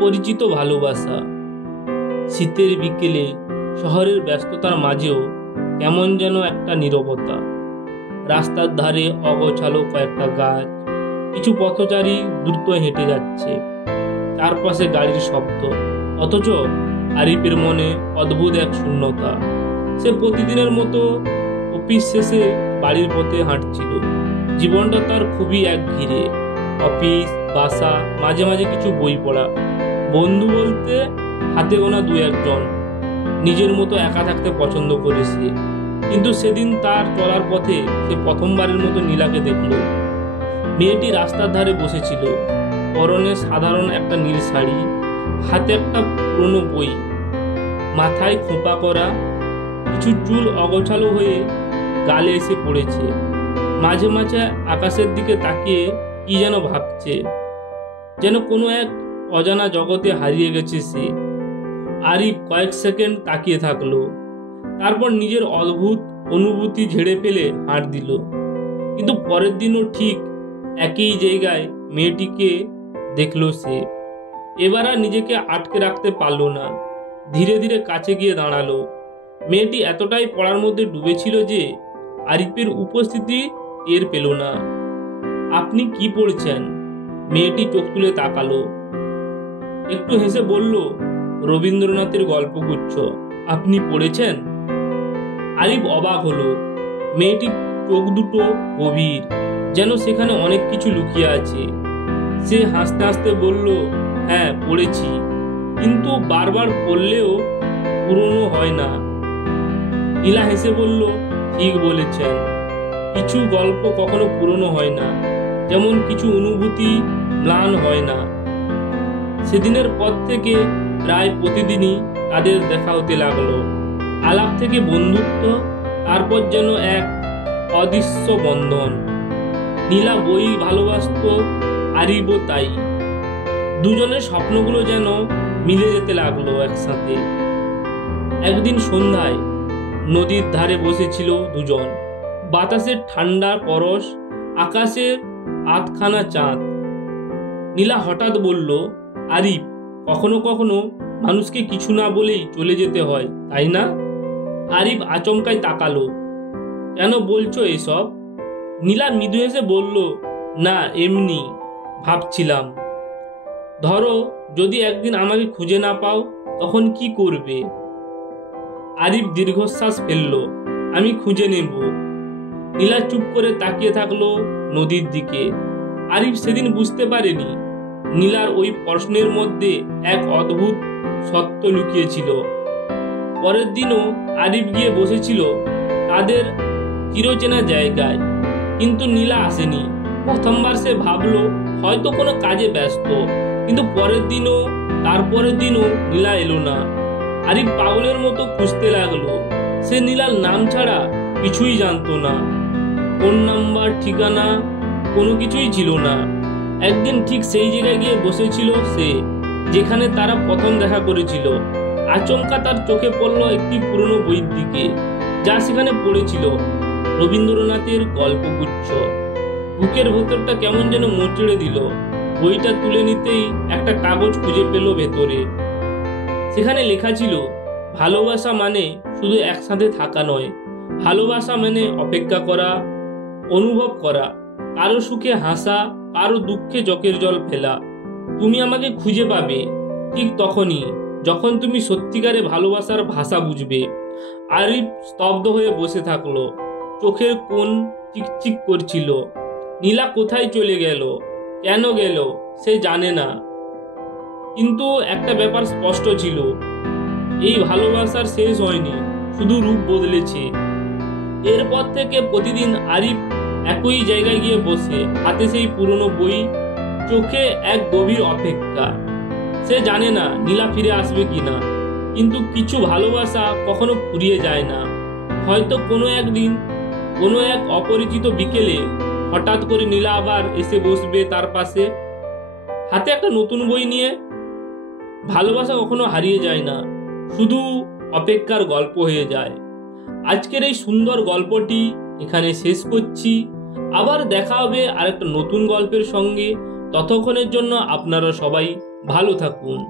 অপরিচিত ভালোবাসা। শীতের বিকেলে শহরের ব্যস্ততার মাঝেও কেমন যেন একটা নীরবতা। রাস্তার ধারে অগোছালো কয়েকটা গাছ, কিছু পথচারী দ্রুত হেঁটে যাচ্ছে, চারপাশে গাড়ির শব্দ। অথচ আরিফের মনে অদ্ভুত এক শূন্যতা। সে প্রতিদিনের মতো অফিস শেষে বাড়ির পথে হাঁটছিল। জীবনটা তার খুবই একঘেয়ে। অফিস, বাসা, মাঝে মাঝে কিছু বই পড়া, বন্ধু বলতে হাতে গোনা দু একজন। নিজের মতো একা থাকতে পছন্দ করে সে। কিন্তু সেদিন তার চলার পথে সে প্রথমবারের মতো নীলাকে দেখল। মেয়েটি রাস্তার ধারে বসেছিল, পরনে সাধারণ একটা নীল শাড়ি, হাতে একটা পুরনো বই, মাথায় খোঁপা করা, কিছু চুল অগোছালো হয়ে গালে এসে পড়েছে। মাঝে মাঝে আকাশের দিকে তাকিয়ে কি যেন ভাবছে, যেন কোনো এক অজানা জগতে হারিয়ে গেছে সে। আরিফ কয়েক সেকেন্ড তাকিয়ে থাকলো, তারপর নিজের অদ্ভুত অনুভূতি ঝেড়ে ফেলে হাঁট দিল। কিন্তু পরের দিনও ঠিক একই জায়গায় মেয়েটিকে দেখল সে। এবার আর নিজেকে আটকে রাখতে পারল না, ধীরে ধীরে কাছে গিয়ে দাঁড়ালো। মেয়েটি এতটাই পড়ার মধ্যে ডুবেছিল যে আরিফের উপস্থিতি টের পেল না। আপনি কি পড়ছেন? মেয়েটি চোখ তুলে তাকালো, একটু হেসে বলল, রবীন্দ্রনাথের গল্পগুচ্ছ। আপনি পড়েছেন? আরিফ অবাক হলো। মেয়েটির চোখ দুটো গভীর, যেন সেখানে অনেক কিছু লুকিয়ে আছে। সে হাসতে হাসতে বলল, হ্যাঁ পড়েছি, কিন্তু বারবার পড়লেও পুরনো হয় না। নীলা হেসে বলল, ঠিক বলেছেন, কিছু গল্প কখনো পুরনো হয় না, যেমন কিছু অনুভূতি ম্লান হয় না। সেদিনের পর থেকে প্রায় প্রতিদিনই তাদের দেখা হতে লাগলো। আলাপ থেকে বন্ধুত্ব, তারপর যেন এক অদৃশ্য বন্ধন। নীলা বই ভালোবাসত, আরিফও তাই। দুজনের স্বপ্নগুলো যেন মিলে যেতে লাগলো একসাথে। একদিন সন্ধ্যায় নদীর ধারে বসেছিল দুজন। বাতাসের ঠান্ডা পরশ, আকাশের আধখানা চাঁদ। নীলা হঠাৎ বলল, আরিফ, কখনো কখনো মানুষকে কিছু না বলেই চলে যেতে হয়, তাই না? আরিফ আচমকায় তাকালো। কেন বলছো এসব? নীলা মৃদু হেসে বলল, না এমনি ভাবছিলাম। ধরো যদি একদিন আমাকে খুঁজে না পাও, তখন কি করবে? আরিফ দীর্ঘশ্বাস ফেলল, আমি খুঁজে নেব। নীলা চুপ করে তাকিয়ে থাকলো নদীর দিকে। আরিফ সেদিন বুঝতে পারেনি নীলার ওই প্রশ্নের মধ্যে এক অদ্ভুত সত্য লুকিয়েছিল। পরের দিনও আরিফ গিয়ে বসেছিল তাদের চিরচেনা জায়গায়, কিন্তু নীলা আসেনি। প্রথমবার সে ভাবলো হয়তো কোনো কাজে ব্যস্ত, কিন্তু পরের দিনও তারপরের দিনও নীলা এলো না। আরিফ পাগলের মতো খুঁজতে লাগলো। সে নীলার নাম ছাড়া কিছুই জানতো না, ফোন নাম্বার, ঠিকানা, কোনো কিছুই ছিল না। একদিন ঠিক সেই জায়গায় গিয়ে বসেছিল সে, যেখানে তারা প্রথম দেখা করেছিল। আচমকা তার চোখে পড়ল একটি পুরনো বইয়ের দিকে, যা সেখানে পড়েছিল রবীন্দ্রনাথের গল্পগুচ্ছ। বুকের ভেতরটা কেমন যেন মোচড়ে দিল। বইটা তুলে নিতেই একটা কাগজ খুঁজে পেল ভেতরে। সেখানে লেখা ছিল, ভালোবাসা মানে শুধু একসাথে থাকা নয়, ভালোবাসা মানে অপেক্ষা করা, অনুভব করা, কারো সুখে হাসা, কারো দুঃখে চোখের জল ফেলা। তুমি আমাকে খুঁজে পাবে ঠিক তখনই, যখন তুমি সত্যিকারে ভালোবাসার ভাষা বুঝবে। আরিফ স্তব্ধ হয়ে বসে থাকলো, চোখের কোণ চিকচিক করছিল। নীলা কোথায় চলে গেল, কেন গেল সে জানে না, কিন্তু একটা ব্যাপার স্পষ্ট ছিল, এই ভালোবাসার শেষ হয়নি, শুধু রূপ বদলেছে। এরপর থেকে প্রতিদিন আরিফ একই জায়গায় গিয়ে বসে, হাতে সেই পুরনো বই, চোখে এক গভীর অপেক্ষা। সে জানে না নীলা ফিরে আসবে কিনা, কিন্তু কিছু ভালোবাসা কখনো ফুরিয়ে যায় না। হয়তো কোনো একদিন, কোনো এক অপরিচিত বিকেলে হঠাৎ করে নীলা আবার এসে বসবে তার পাশে, হাতে একটা নতুন বই নিয়ে। ভালোবাসা কখনো হারিয়ে যায় না, শুধু অপেক্ষার গল্প হয়ে যায়। আজকের এই সুন্দর গল্পটি এখানে শেষ করছি। আবার দেখা হবে আরেকটা নতুন গল্পের সঙ্গে। ততক্ষণের জন্য আপনারা সবাই ভালো থাকুন।